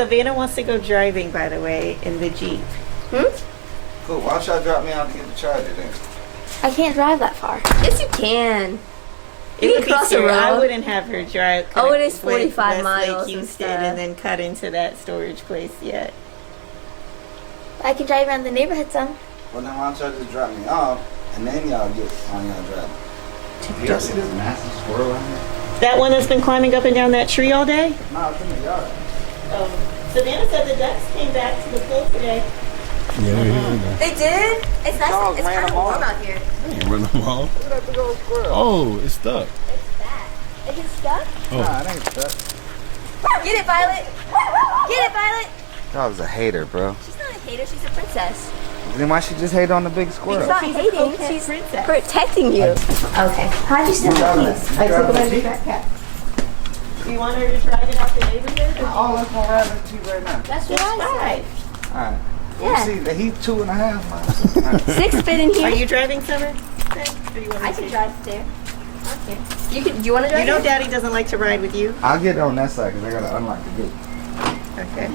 Savannah wants to go driving, by the way, in the Jeep. Cool. Why don't y'all drop me out to get the charger then? I can't drive that far. Yes, you can. It would be scary. I wouldn't have her drive. Oh, it is 45 miles Houston and then cut into that storage place yet. I can drive around the neighborhood some. Well, then why don't y'all just drop me off and then y'all get on y'all driving? Y'all see this massive squirrel out here? That one that's been climbing up and down that tree all day? No, it's in the yard. Savannah said the ducks came back to the pool today. Yeah, They did? It's nice. It's kind of warm out here. they ain't run them off. Look at that big old squirrel. Oh, it's stuck. It's fat. Is it stuck? Nah, it ain't stuck. Get it, Violet. Get it, Violet. Dog's a hater, bro. She's not a hater. She's a princess. Then why she just hate on the big squirrel? She's not hating. She's protecting you. Okay. How'd you steal my keys? I took them out of your backpack. You want her to drive it out the neighborhood? Oh, let's go ride with you right now. That's what I said. Alright. Yeah. You see, he's 2.5 miles. Right. 6 fit in here. Are you driving, Summer? I can drive there. Okay. You can. Do you want to drive? You know Daddy doesn't like to ride with you. I'll get on that side because I gotta unlock the gate. Okay.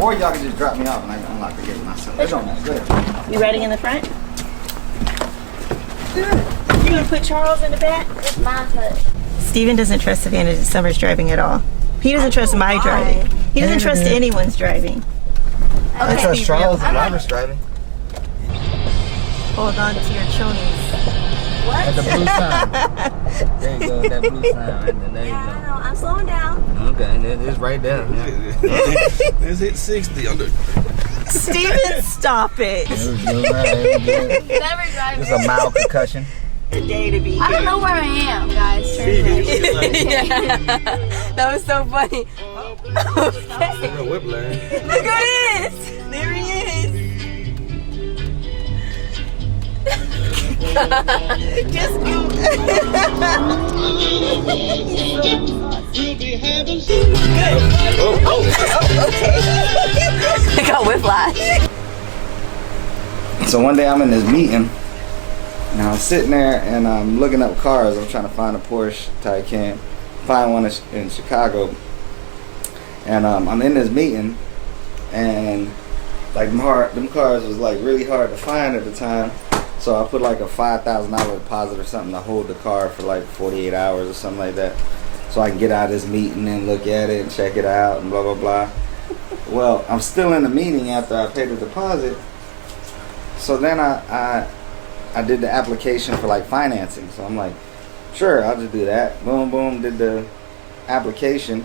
Or y'all can just drop me off and I can unlock the gate myself. It's on that. Good. You riding in the front? You gonna put Charles in the back? It's mine, but. Steven doesn't trust Savannah Summer's driving at all. He doesn't trust my driving. He doesn't trust anyone's driving. I Let's trust be Charles real. and Robert's driving. Hold on to your chonies. At the blue sign. There you go, that blue sign. Right there you Yeah, I know. I'm slowing down. go. Okay, it's right there. Let's hit 60 under. Steven, stop it. Never drive. It's a mild concussion. The day to be I don't here. know where I am, guys. That was so funny. Okay. Whiplash. Look who it is. There he is. Just go. I got whiplash. So one day I'm in this meeting, and I'm sitting there and I'm looking up cars. I'm trying to find a Porsche Taycan, find one in Chicago. And I'm in this meeting, and like them cars was like really hard to find at the time. So I put like a $5,000 deposit or something to hold the car for like 48 hours or something like that, so I can get out of this meeting and look at it and check it out and blah blah blah. Well, I'm still in the meeting after I paid the deposit. So then I did the application for like financing. So I'm like, sure, I'll just do that. Boom, boom, did the application.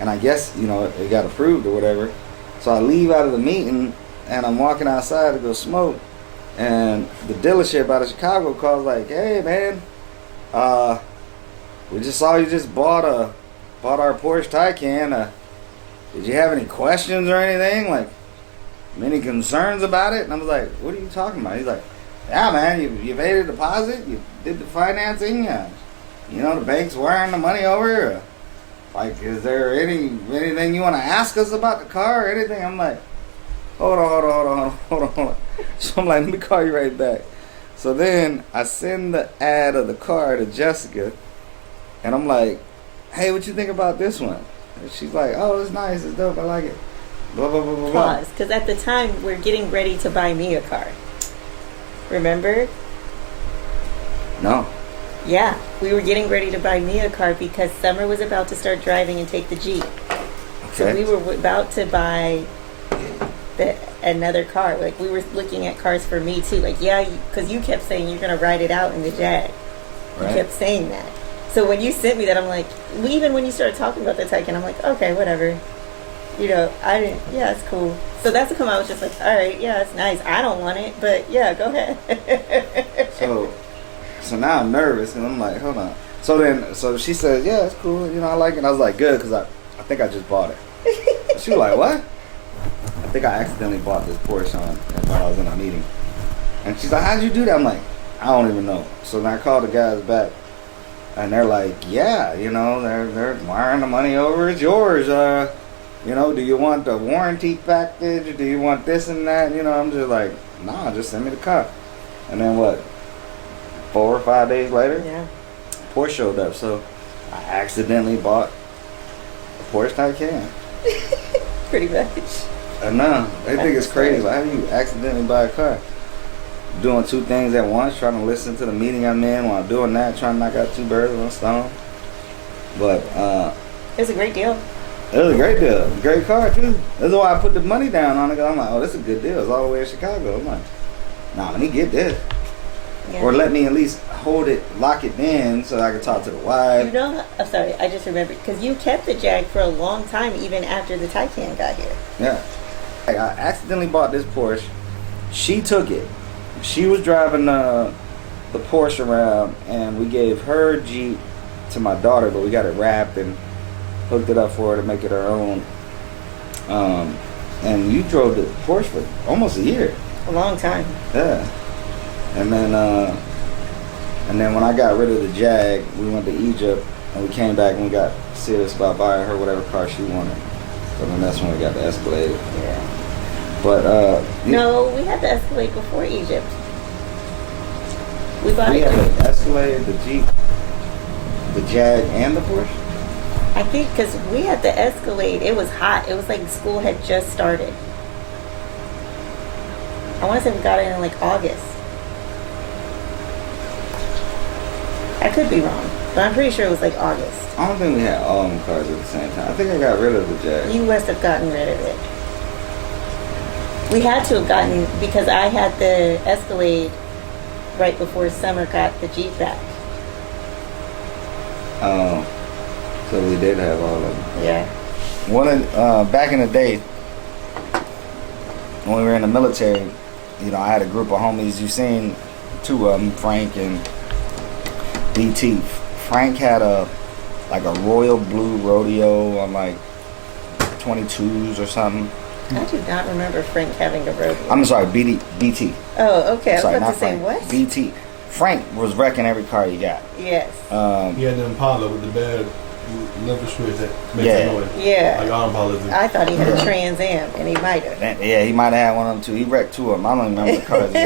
And I guess, it got approved or whatever. So I leave out of the meeting and I'm walking outside to go smoke. And the dealership out of Chicago calls like, hey man, we just saw you just bought our Porsche Taycan. Did you have any questions or anything? Like, any concerns about it? And I was like, what are you talking about? He's like, yeah, man, you paid a deposit, you did the financing, the bank's wiring the money over. Like, is there anything you want to ask us about the car or anything? I'm like, hold on. So I'm like, let me call you right back. So then I send the ad of the car to Jessica, and I'm like, hey, what you think about this one? And she's like, oh, it's nice, it's dope, I like it. Blah, blah, blah, blah, blah. Pause, because at the time we're getting ready to buy me a car. Remember? No. Yeah, we were getting ready to buy me a car because Summer was about to start driving and take the Jeep. So Okay. we were about to buy another car. Like, we were looking at cars for me too. Like, yeah, because you kept saying you're going to ride it out in the Jag. You Right. kept saying that. So when you sent me that, I'm like, even when you started talking about the Taycan, I'm like, okay, whatever. I didn't, yeah, it's cool. So that's come I was just like, all right, yeah, it's nice. I don't want it, but yeah, go ahead. So now I'm nervous, and I'm like, hold on. So she says, yeah, it's cool, I like it. And I was like, good, because I think I just bought it. She was like, what? I think I accidentally bought this Porsche while I was in a meeting. And she's like, how'd you do that? I'm like, I don't even know. So then I called the guys back, and they're like, yeah, they're wiring the money over. It's yours. Do you want the warranty package? Do you want this and that? I'm just like, nah, just send me the car. And then what? 4 or 5 days later, Yeah. Porsche showed up. So I accidentally bought a Porsche Taycan. Pretty much. I know. They think it's crazy. Like, how do you accidentally buy a car? Doing two things at once, trying to listen to the meeting I'm in while doing that, trying to knock out two birds with one stone. But it's a great deal. it was a great deal. Great car, too. That's why I put the money down on it, because I'm like, oh, this is a good deal. It's all the way in Chicago. I'm like, nah, let me get this. Yeah. Or let me at least hold it, lock it in so I can talk to the wife. You know, I'm sorry, I just remembered, because you kept the Jag for a long time, even after the Taycan got here. Yeah. I accidentally bought this Porsche. She took it. She was driving the Porsche around, and we gave her Jeep to my daughter, but we got it wrapped and hooked it up for her to make it her own. And you drove the Porsche for almost a year. A long time. Yeah. And then when I got rid of the Jag, we went to Egypt, and we came back and we got serious about buying her whatever car she wanted. So then that's when we got the Escalade. Yeah. But no, we had the Escalade before Egypt. We bought it. We had the Escalade, the Jeep, the Jag, and the Porsche. I think because we had the Escalade, it was hot. It was like school had just started. I want to say we got it in like August. I could be wrong, but I'm pretty sure it was like August. I don't think we had all them cars at the same time. I think I got rid of the Jag. You must have gotten rid of it. We had to have gotten, because I had the Escalade right before Summer got the Jeep back. Oh, so we did have all of them. Yeah. Back in the day, when we were in the military, you know, I had a group of homies. You've seen two of them, Frank and BT. Frank had a royal blue rodeo on like 22s or something. I do not remember Frank having a rodeo. I'm sorry, BT. Oh, okay. Sorry, I was about to say, Frank. what? BT. Frank was wrecking every car he got. Yes. He had the Impala with the bad leather switch that makes a noise. Yeah. Like our Impalas. I thought he had a Trans Am, and he might have. Yeah, he might have had one of them too. He wrecked two of them. I don't even remember the cars he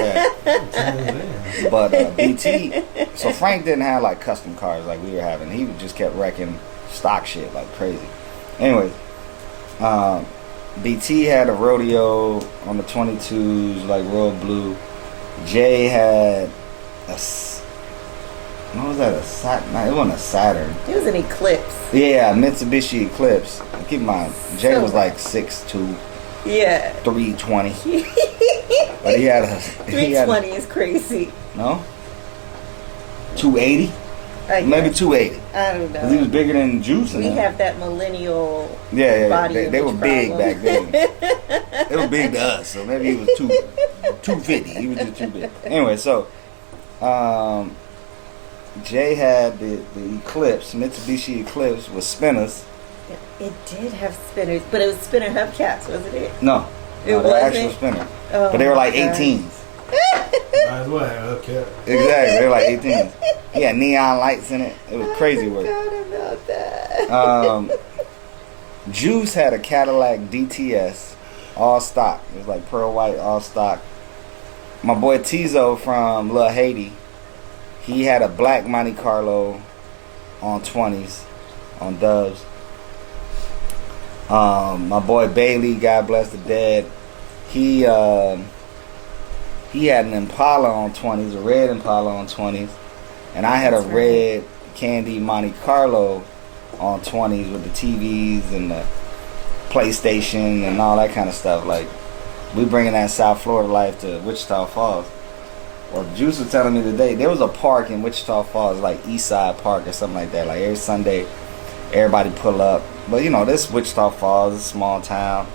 had. But BT, so Frank didn't have like custom cars like we were having. He just kept wrecking stock shit like crazy. Anyway, BT had a rodeo on the 22s, like royal blue. Jay had what was that? It wasn't a Saturn. It was an Eclipse. Yeah, Mitsubishi Eclipse. Keep in mind, Jay was like 6'2". Yeah. 320. But he had a 320 is crazy. No? 280? Maybe 280. I don't know. 'Cause he was bigger than Juice. We have that millennial yeah. body They were big back then. They were big to us, so maybe he was 250. He was just too big. Anyway, so Jay had the Eclipse, Mitsubishi Eclipse with spinners. It did have spinners, but it was spinner hubcaps, wasn't it? No, they were actual spinners. Oh, but they were like 18s. Might as well have a cap. Exactly, they were like 18s. He had neon lights in it. It was crazy work. I forgot about that. Juice had a Cadillac DTS, all stock. It was like pearl white, all stock. My boy Tizo from Lil Haiti, he had a black Monte Carlo on 20s, on Dubs. My boy Bailey, God bless the dead, he had an Impala on 20s, a red Impala on 20s, and I had a red Candy Monte Carlo on 20s with the TVs and the PlayStation and all that kind of stuff. Like, we bringing that South Florida life to Wichita Falls. Well, Juice was telling me today, there was a park in Wichita Falls, like Eastside Park or something like that. Like every Sunday, everybody pull up. But you know, this Wichita Falls is a small town.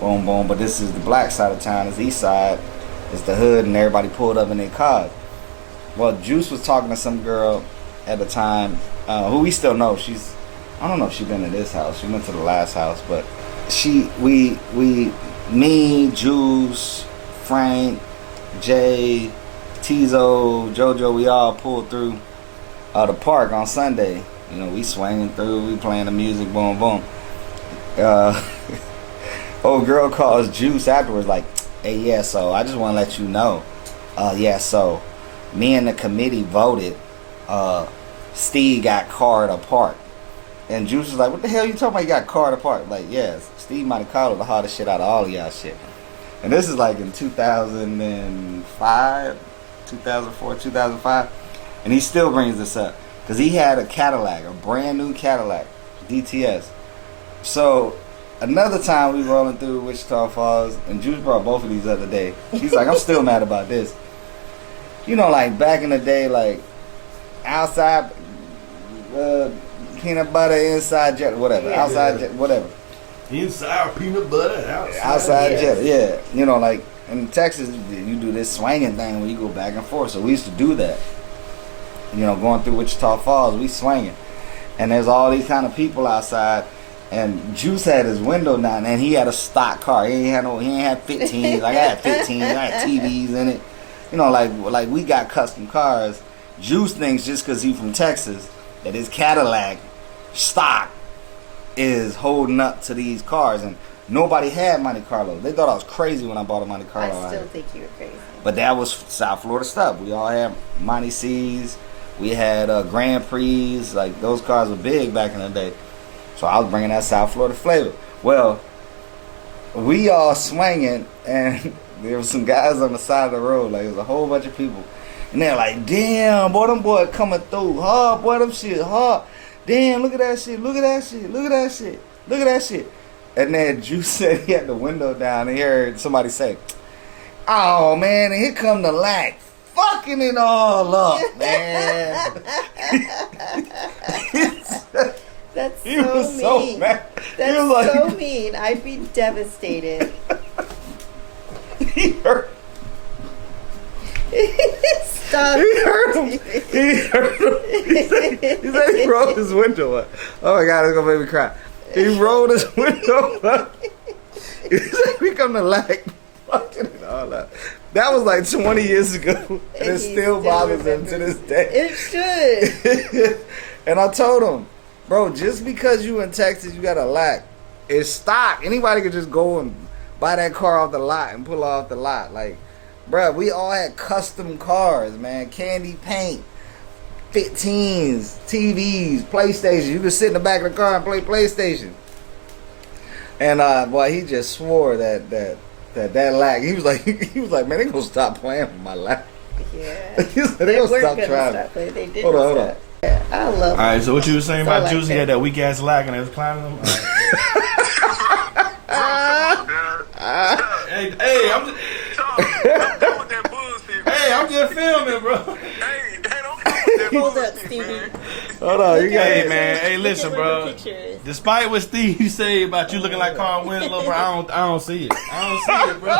Boom, boom. But this is the black side of town. It's East Side. It's the hood, and everybody pulled up in their cars. Well, Juice was talking to some girl at the time, who we still know. I don't know if she's been to this house. She went to the last house, but me, Juice, Frank, Jay, Tizo, JoJo, we all pulled through the park on Sunday. You know, we swinging through, we playing the music, boom, boom. Old girl calls Juice afterwards like, hey, yeah, so I just want to let you know. Yeah, so me and the committee voted. Steve got carred apart. And Juice was like, what the hell you talking about? You got car to park. Like, yes, Steve Monte Carlo the hardest shit out of all of y'all shit. And this is like in 2005, 2004, 2005. And he still brings this up. Because he had a Cadillac, a brand new Cadillac, DTS. So, another time we rolling through Wichita Falls, and Juice brought both of these the other day. He's like, I'm still mad about this. You know, like back in the day, like outside peanut butter, inside jet, whatever. Yeah. Outside jet, whatever. Inside peanut butter, Outside jet, yeah. You know, like in Texas, you do this swinging thing where you go back and forth. So we used to do that. You know, going through Wichita Falls, we swinging. And there's all these kind of people outside. And Juice had his window down, and he had a stock car. He ain't had 15s. Like I had 15s. I had TVs in it. You know, like we got custom cars. Juice thinks just because he's from Texas that his Cadillac stock is holding up to these cars, and nobody had Monte Carlo. They thought I was crazy when I bought a Monte Carlo. I still think you were crazy. But that was South Florida stuff. We all had Monte C's. We had Grand Prix. Like those cars were big back in the day. So I was bringing that South Florida flavor. Well, we all swinging, and there was some guys on the side of the road. Like, there was a whole bunch of people. And they're like, damn, boy, them boys coming through hard. Boy, them shit hard. Damn, look at that shit. Look at that shit. Look at that shit. Look at that shit. And then Juice said he had the window down, and he heard somebody say, oh, man, and here come the lack. Fucking it all up, man. That's He so was mean. so mad. That's He was like, so mean. I'd be devastated. he hurt. Stop. He hurt him. He hurt him. He said he rolled his window up. Oh my God, it's gonna make me cry. He rolled his window up. He said we come to lack fucking it all up. That was like 20 years ago, and it still bothers him to this day. It should. And I told him, bro, just because you in Texas, you got a lack. It's stock. Anybody could just go and buy that car off the lot and pull off the lot. Like, bro, we all had custom cars, man. Candy paint, 15s, TVs, PlayStation. You could sit in the back of the car and play PlayStation. And boy, he just swore that lack. He was like, man, they gonna stop playing with my lack. Yeah. He said, they gonna stop trying. They did. Hold on. Yeah, I love. All right, so what you were saying about like Juicy had that weak ass lack and they was climbing him? Hey, I'm just filming, bro. Hold up, Stevie. Hold on, you got Hey, it. man. Hey, listen, bro. Despite what Steve say about you looking like Carl Winslow, bro, I don't see it. I don't see it, bro.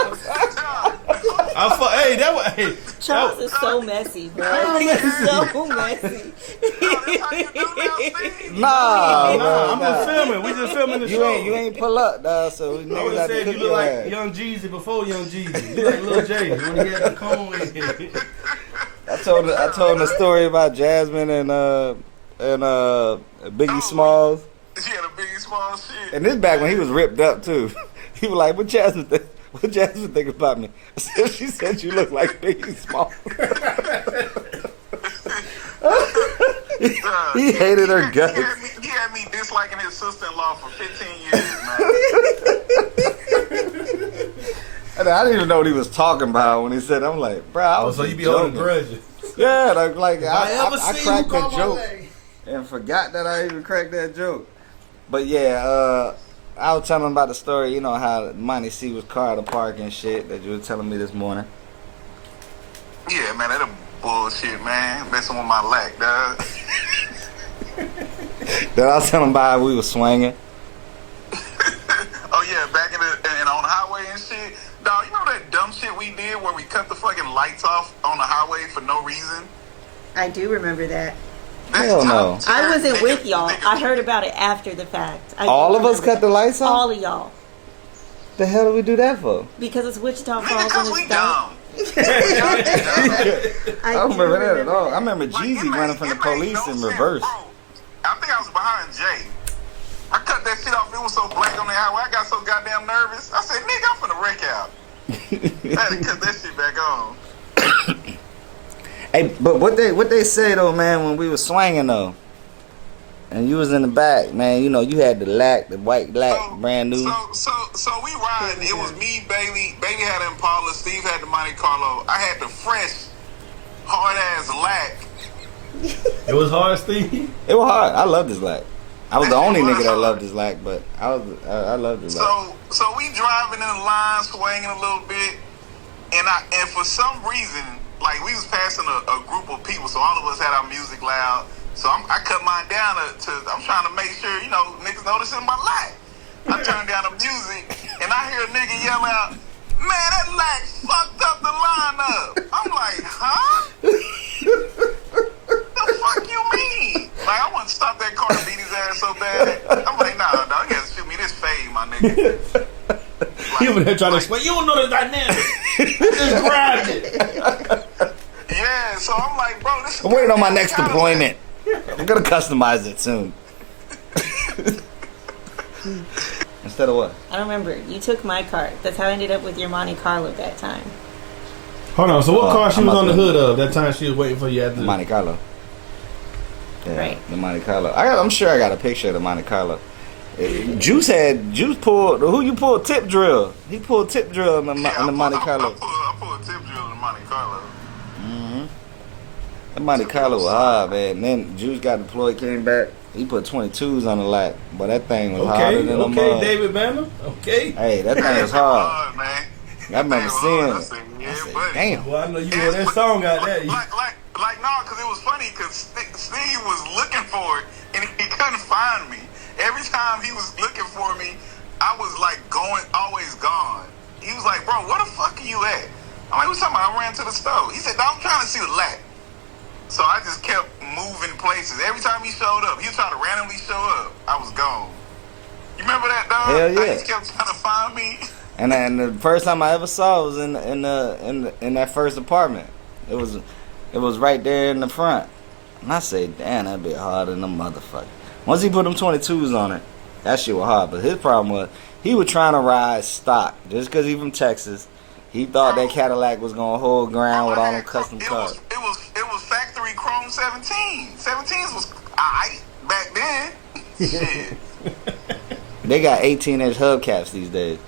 Charles is so messy, bro. He's so messy. Nah, I'm just filming. We just filming the show. You ain't pull up, dog. So we I niggas would have have to said cook you look your like ass. Young Jeezy before Young Jeezy. You like Lil J when he had the comb in it. I told him the story about Jasmine and Biggie Smalls. She had a Biggie Smalls shit. And this back when he was ripped up too. He was like, "What Jasmine think about me?" I said, "She said you look like Biggie Smalls." He hated her guts. He had me disliking his sister-in-law for 15 years, man. And I didn't even know what he was talking about when he said, "I'm like, bro, I was So you just be holding joking." grudges. Yeah, I cracked call the my joke leg. and forgot that I even cracked that joke. But yeah, I was telling him about the story. You know how Monty C was car to park and shit that you were telling me this morning. Yeah, man, that a bullshit, man. Messing with my lack, dog. Then I was telling him about how we was swinging. Oh yeah, back in on the highway and shit. Dog, you know that dumb shit we did where we cut the fucking lights off on the highway for no reason? I do remember that. Hell no. I wasn't with y'all. I heard about it after the fact. All of us cut the lights off? All of y'all. The hell did we do that for? Because it's Wichita Nigga, Falls cause and we it's dark. dumb. I don't remember that at all. I remember Jeezy running from the police in reverse. Bro, I think I was behind Jay. I cut that shit off. It was so black on the highway. I got so goddamn nervous. I said, nigga, I'm finna wreck out. I had to cut that shit back on. Hey, but what they say though, man, when we was swinging though, And you was in the back, man. You know, you had the white lack, brand new. So we riding. It was me, Bailey. Bailey had an Impala. Steve had the Monte Carlo. I had the fresh, hard ass lack. It was hard, Steve. It was hard. I loved this lack. I was the only nigga that loved this lack, but I loved this lack. So we driving in the line, swinging a little bit, and for some reason, like we was passing a group of people, so all of us had our music loud. So I cut mine down to I'm trying to make sure, you know, niggas noticing my light. I turn down the music, and I hear a nigga yell out, "Man, that light fucked up the lineup." I'm like, huh? The fuck you mean? Like, I want to stop that car and beat his ass so bad. I'm like, nah, dog, you gotta shoot me this fade, my nigga. Like, He over there trying to explain. You don't know the dynamic. I just grabbed it. Yeah, so I'm like, bro, this is I'm waiting on my next deployment. I'm gonna customize it soon. Instead of what? I don't remember. You took my car. That's how I ended up with your Monte Carlo that time. Hold on. So what car she I'm was up on the there. hood of that time she was waiting for you at the Monte Carlo. Yeah, Right. the Monte Carlo. I'm sure I got a picture of the Monte Carlo. Juice pulled. Who you pulled tip drill? He pulled tip drill in the Monte Carlo. I pulled a tip drill in the Monte Carlo. That Monte Carlo was hard, man. And then Juice got deployed, came back. He put 22s on the lap, but that thing was harder than a mug. David Banner. Okay. Hey, that thing was hard. Man. I remember seeing it. I said, yeah, I said, buddy. damn. Well, I know you know that song out there. Like, no, because it was funny because Steve was looking for it and he couldn't find me. Every time he was looking for me, I was like always gone. He was like, bro, where the fuck are you at? I'm like, what's talking about? I ran to the stove. He said, no, I'm trying to see the lap. So I just kept moving places. Every time he showed up, he was trying to randomly show up. I was gone. You remember that, dog? Hell yeah. He just kept trying to find me. And then the first time I ever saw it was in that first apartment. It was right there in the front. And I said, damn, that'd be harder than a motherfucker. Once he put them 22s on it, that shit was hard. But his problem was he was trying to ride stock just because he from Texas. He thought that Cadillac was gonna hold ground with all them custom cars. It was factory chrome 17. 17s was aight back then. Shit. They got 18-inch hubcaps these days.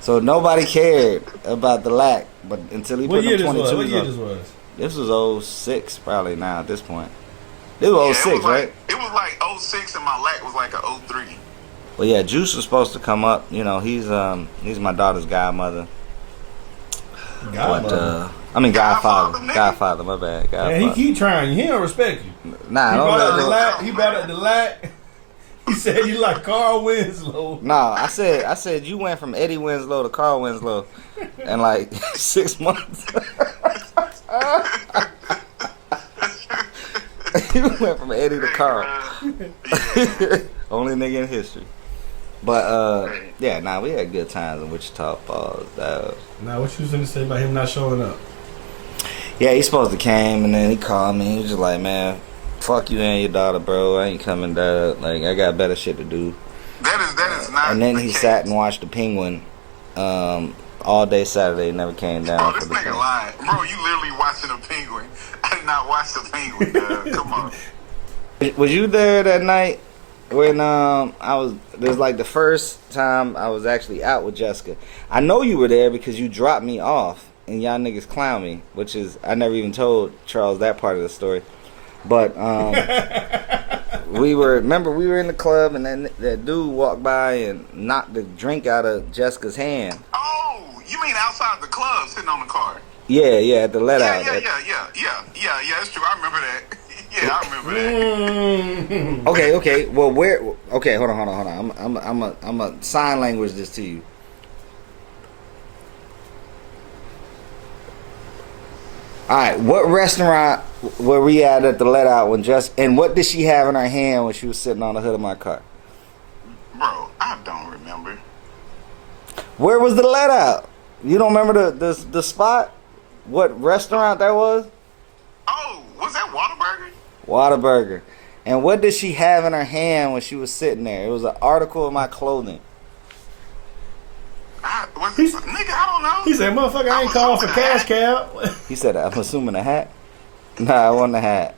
So nobody cared about the lack, but until he put them 22s on. What year this was? This was 06 probably now at this point. This was 06, right? It was like 06 and my lack was like a 03. Well, yeah, Juice was supposed to come up. You know, he's my daughter's godmother. Godfather. Godfather, my bad. Godfather. Man, he keep trying. He don't respect you. Nah, He brought up the lack. He said you like Carl Winslow. Nah, I said you went from Eddie Winslow to Carl Winslow in like 6 months. You went from Eddie to Carl. Only nigga in history. But yeah, nah, we had good times in Wichita Falls. Now, what you was gonna say about him not showing up? Yeah, he supposed to came and then he called me. He was just like, man, fuck you and your daughter, bro. I ain't coming down. Like, I got better shit to do. That is not. And then he case. sat and watched the Penguin all day Saturday. Never came down. Bro, for this the nigga Penguin. lying. Bro, you literally watching a penguin. I did not watch the penguin, dog. Come on. Was you there that night when there's like the first time I was actually out with Jessica? I know you were there because you dropped me off and y'all niggas clown me, which is, I never even told Charles that part of the story. But we were in the club and then that dude walked by and knocked the drink out of Jessica's hand. Oh, you mean outside the club, sitting on the car? Yeah, at the let out. Yeah, that's true. I remember that. Yeah, I remember that. Okay. Well, where? Okay, hold on. I'm a sign language this to you. All right, what restaurant were we at the let out when and what did she have in her hand when she was sitting on the hood of my car? Bro, I don't remember. Where was the let out? You don't remember the spot? What restaurant that was? Oh, was that Whataburger? Whataburger. And what did she have in her hand when she was sitting there? It was an article of my clothing. Nigga, I don't know. He said, motherfucker, I ain't calling for cash cab. He said, I'm assuming a hat? Nah, I wasn't a hat.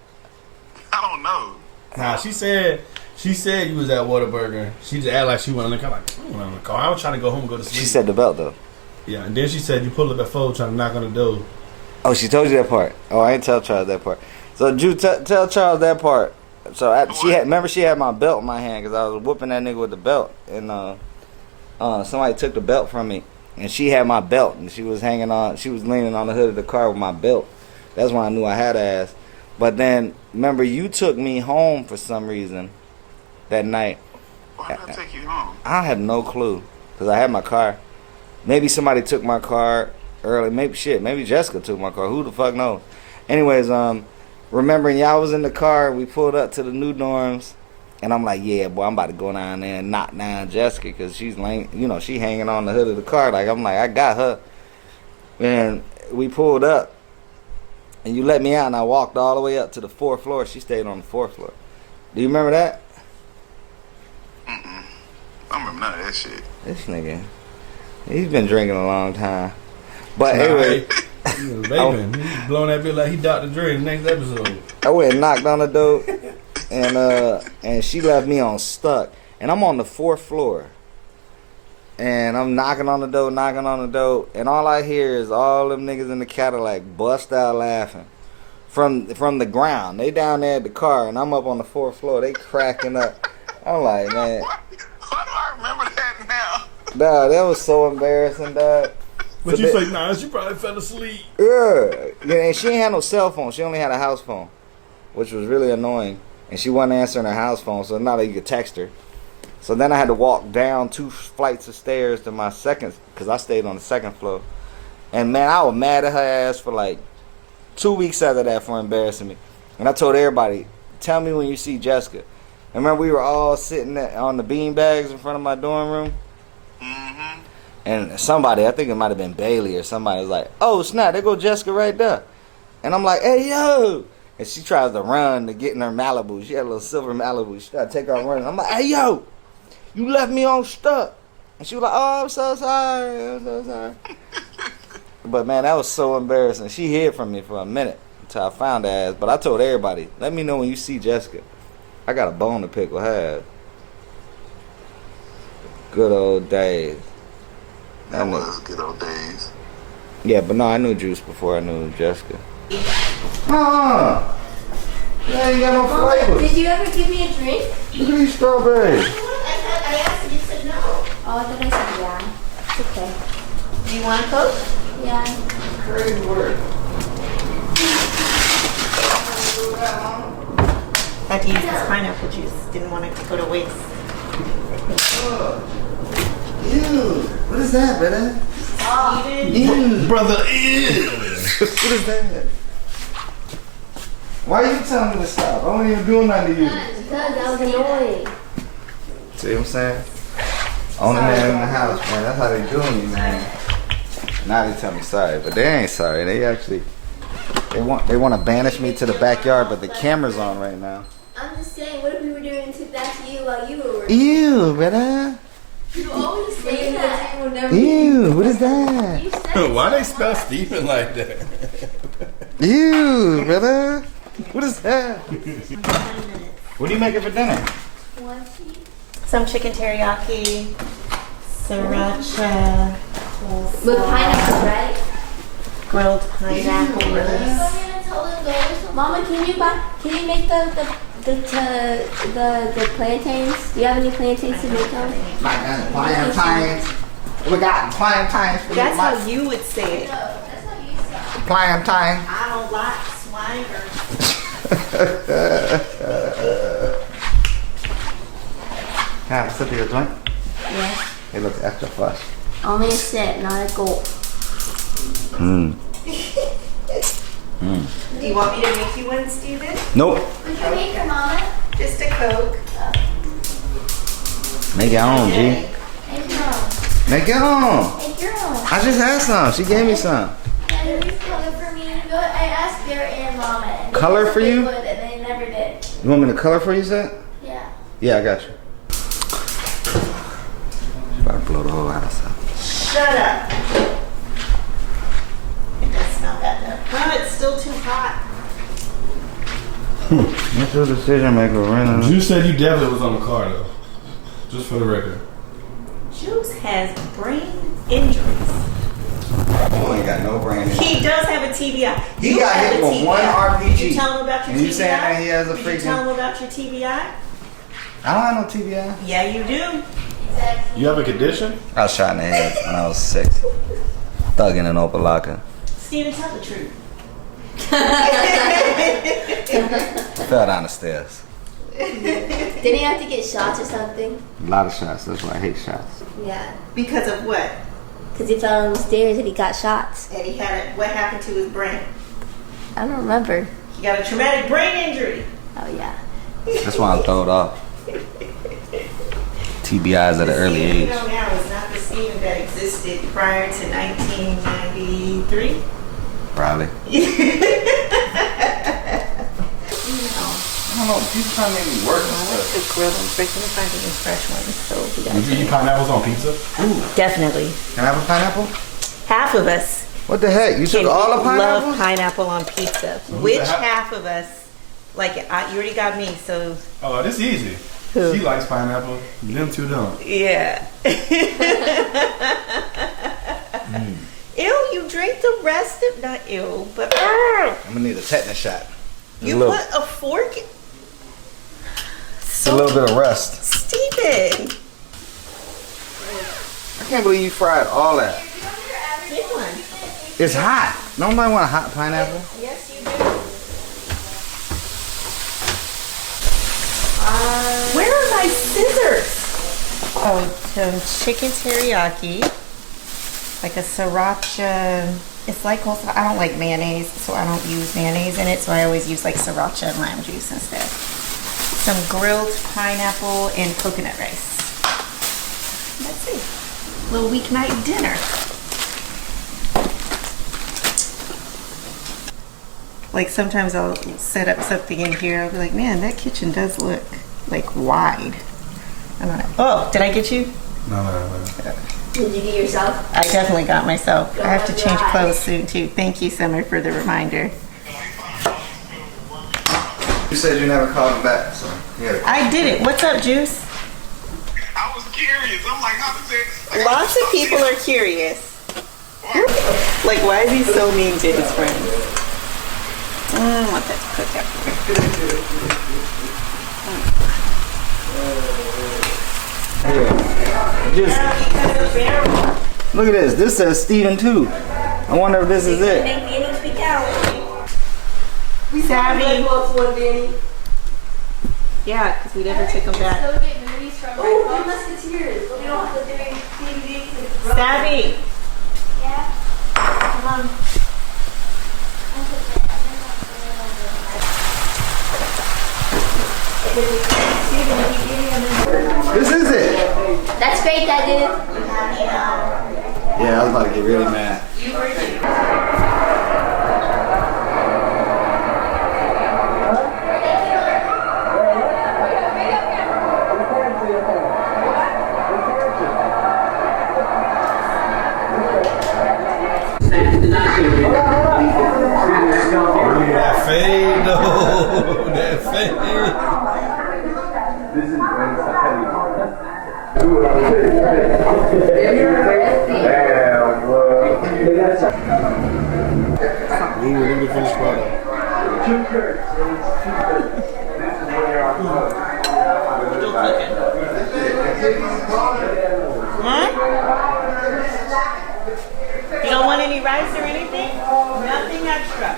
I don't know. Nah, she said She said you was at Whataburger. She just acted like she went on the car. Like, I went on the car. I was trying to go home and go to sleep. She said the belt though. Yeah, and then she said you pulled up at 4 trying to knock on the door. Oh, she told you that part. Oh, I didn't tell Charles that part. So, Drew, tell Charles that part. So, remember she had my belt in my hand because I was whooping that nigga with the belt, and somebody took the belt from me, and she had my belt, and she was leaning on the hood of the car with my belt. That's when I knew I had ass. But then, remember, you took me home for some reason that night. Why did I take you home? I have no clue because I had my car. Maybe somebody took my car early. Maybe Jessica took my car. Who the fuck knows? Anyways, remembering y'all was in the car, we pulled up to the new dorms, and I'm like, yeah, boy, I'm about to go down there and knock down Jessica because she's laying, she hanging on the hood of the car. I'm like, I got her. And we pulled up, and you let me out, and I walked all the way up to the 4th floor. She stayed on the 4th floor. Do you remember that? I don't remember none of that shit. This nigga, he's been drinking a long time. But anyway, he was vaping. He's blowing that bit like he Dr. Dre in the next episode. I went and knocked on the door, and she left me on stuck. And I'm on the 4th floor, and I'm knocking on the door, and all I hear is all them niggas in the Cadillac bust out laughing from the ground. They down there at the car, and I'm up on the 4th floor. They cracking up. I'm like, man. Why do I remember that now? Dog, that was so embarrassing, dog. But you say, nah, she probably fell asleep. Yeah, and she ain't had no cell phone. She only had a house phone, which was really annoying. And she wasn't answering her house phone, so not that you could text her. So then I had to walk down 2 flights of stairs to my second, because I stayed on the 2nd floor. And man, I was mad at her ass for like 2 weeks after that for embarrassing me. And I told everybody, tell me when you see Jessica. And remember, we were all sitting on the bean bags in front of my dorm room? Mm-hmm. And somebody, I think it might have been Bailey or somebody, was like, oh, snap, there go Jessica right there. And I'm like, hey, yo. And she tries to run to get in her Malibu. She had a little silver Malibu. She tried to take off running. I'm like, hey, yo, you left me on stuck. And she was like, oh, I'm so sorry. But, man, that was so embarrassing. She hid from me for a minute until I found her ass. But I told everybody, let me know when you see Jessica. I got a bone to pick with her. Good old days. That was good old days. Yeah, but no, I knew Juice before I knew Jessica. Huh? You ain't got no flavor. Did you ever give me a drink? Look at these strawberries. I asked and you said no. Oh, I thought I said yeah. It's okay. Do you want a Coke? Yeah. Crazy work. Had to use this pineapple juice. Didn't want it to go to waste. Ew. What is that, brother? Ew. Brother, ew. What is that? Why are you telling me to stop? I wasn't even doing nothing to you. Because that was annoying. See what I'm saying? Only man in the house, man. That's how they do me, man. Now they tell me sorry, but they ain't sorry. They actually, they want to banish me to the backyard, but the camera's on right now. I'm just saying, what if we were doing that to you while you were working? Ew, brother. You always say that. Ew, what is that? You said Why they spell Stephen like that? Ew, brother. What is that? What are you making for dinner? Some chicken teriyaki, sriracha, with pineapple, right? grilled pineapples. Mama, can you make the plantains? Do you have any plantains to make them? Plantains. We got plantains for That's how you would say it. That's how you sound. Plantain. I don't like swangers. Can I have a sip of your joint? Yes. It looks extra fresh. Only a sip, not a gulp. Mmm. Do you want me to make you one, Steven? Nope. Would you make her, Mama? Just a Coke. Make your own, G. Make her own. Make your own. Make your own. I just had some. She gave me some. And you color for me. I asked Garrett and Mama. And they Color said for they you? would, and they never did. You want me to color for you, Zach? Yeah. Yeah, I got you. About to blow the whole house up. Shut up. It does smell bad though. No, it's still too hot. What's your decision maker, Renna? You said you definitely was on the car though. Just for the record. Juice has brain injuries. Boy, ain't got no brain. He does have a TBI. He got hit with one RPG. Did you tell him about your and TBI? You saying that he has a Did freaking... you tell him about your TBI? I don't have no TBI. Yeah, you do. You have a condition? I was shot in the head when I was 6. Thugging in Opalaka. Steven, tell the truth. Fell down the stairs. Didn't he have to get shots or something? A lot of shots. That's why I hate shots. Yeah. Because of what? Because he fell down the stairs and he got shots. And he had what happened to his brain? I don't remember. He got a traumatic brain injury. Oh, yeah. That's why I'm throwed off. TBIs at an early age. The Steven you know now is not the Steven that existed prior to 1993. Probably. I don't know. People trying to make me work and stuff. The grill and freaking finding any fresh ones. So we got You eat pineapples on pizza? Ooh. definitely. Can I have a pineapple? Half of us What the heck? You took all the pineapples? love pineapple on pizza. who's Which the half? half of us? Like you already got me, so Oh, this easy. Who? She likes pineapple. Them two don't. yeah. Ew, you drink the rest of not ew, but I'm gonna need a tetanus shot. you a little, put a fork. a little bit of rust. Steven. I can't believe you fried all that. Get one. It's hot. Nobody want a hot pineapple. Yes, you do. Where are my scissors? Oh, chicken teriyaki, like a sriracha. It's like also, I don't like mayonnaise, so I don't use mayonnaise in it. So I always use like sriracha and lime juice instead. Some grilled pineapple and coconut rice. That's it. Little weeknight dinner. Like sometimes I'll set up something in here. I'll be like, man, that kitchen does look like wide. I'm not, oh, did I get you? No. Did you get yourself? I definitely got myself. I have to change clothes soon too. Thank you, Summer, for the reminder. You said you never called him back, so yeah. I did it. What's up, Juice? I was curious. I'm like, how does it? Like, Lots of people are curious. Like, why is he so mean to his friends? I don't want that to cook up. Just look at this. This says Steven too. I wonder if this is it. Make Danny speak out. Savvy. One Danny. Yeah, because we never took him back. Oh, the Musketeers. We don't have to do DVDs. Savvy. Yeah. Come on. This is it. That's great, that dude. Yeah, I was about to get really mad. That fade though. That fade. Ooh, look at the finished product. Still cooking. Huh? You don't want any rice or anything? Nothing extra.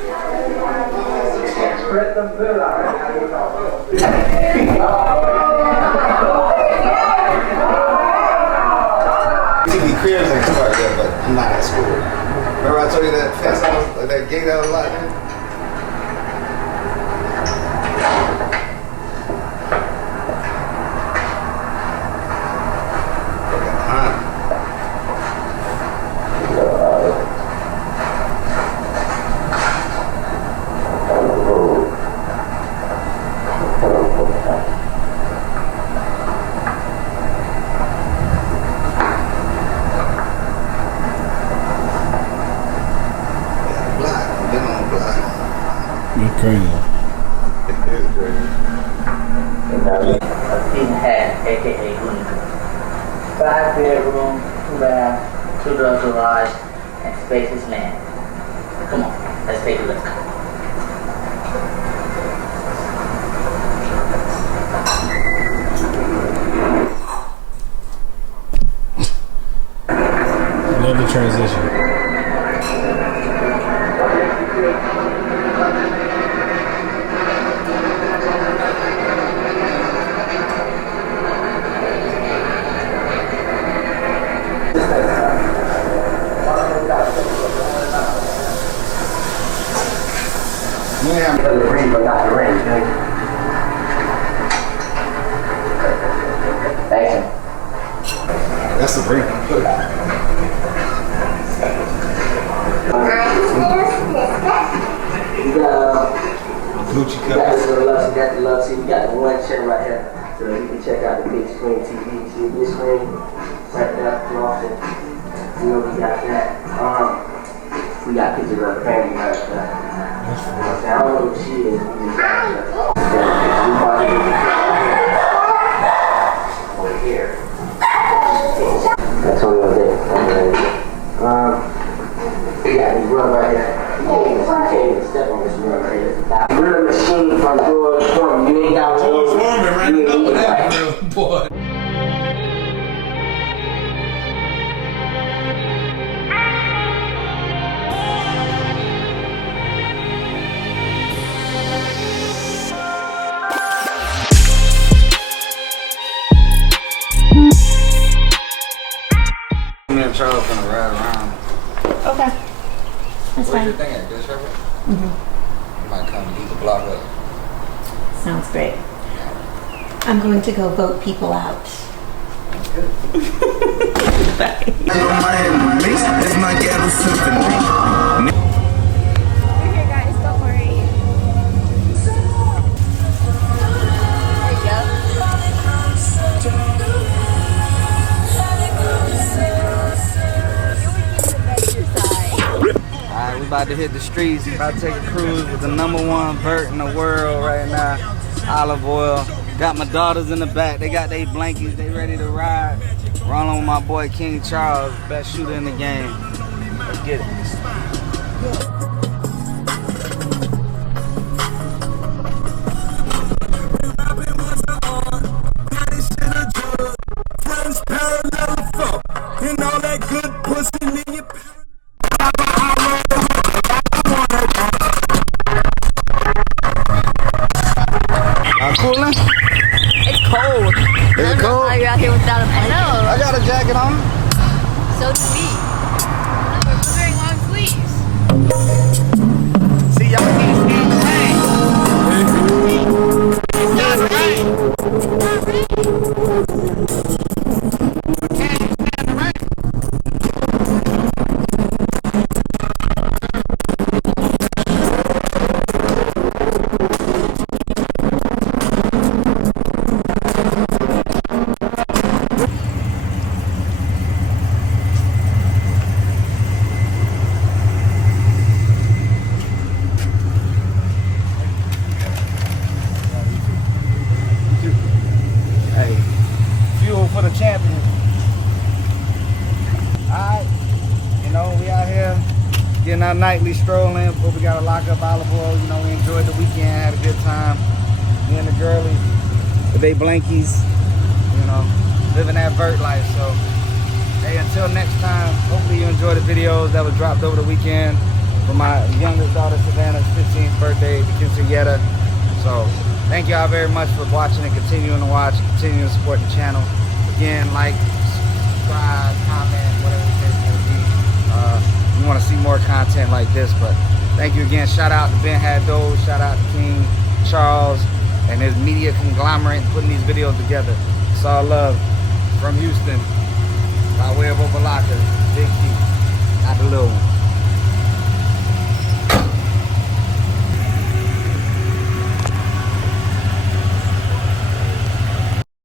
TV cribs ain't start yet, but I'm not at school. Remember I told you that fence I was, that gate I was locked in? You're crazy. king hat, aka Green. 5-bedroom, 2-bath, 2-door garage, and spacious land. Come on, let's take a look. Love the transition. That's a break. Gucci cup. You got the love seat. You got the one chair right here, so you can check out the big screen TV. See the big screen right there, closet. You know we got that. We got pictures of the family right there. I don't know who she is. Over here. That's only one thing. We got this rug right here. You can't even step on this rug right here. Real machine from George Foreman. You ain't got one. George Foreman ran it up with that real boy. Me and Charles gonna ride around. Okay. That's Where's fine. your thing at? Good Shepherd? Mm-hmm. You might come beat the block up. Sounds great. I'm going to go vote people out. Bye. We're here, guys. Don't worry. There you go. Alright, we about to hit the streets. We about to take a cruise with the #1 vert in the world right now, Olive Oyl. Got my daughters in the back. They got their blankets. They ready to ride. Rolling with my boy King Charles, best shooter in the game. Let's get it. Cooling? It's cold. Is it cold? Why are you out here without a blanket? I know. I got a jacket on. So do we. No, we're wearing long sleeves. See, y'all can't stand the rain. It's not rain. Hey, fuel for the champion. Alright, you know, we out here getting our nightly strolling, but we got to lock up Olive Oyl. You know, we enjoyed the weekend, had a good time. Me and the girlies with they blankies, you know, living that vert life. So, hey, until next time, hopefully you enjoy the videos that was dropped over the weekend for my youngest daughter, Savannah's 15th birthday, the quinceañera. So, thank y'all very much for watching and continuing to watch, continuing to support the channel. Again, like, subscribe, comment, whatever the case may be. You want to see more content like this, but thank you again. Shout out to Ben Haddo, shout out to King Charles and his media conglomerate putting these videos together. It's all love from Houston by way of Opa-locka. Big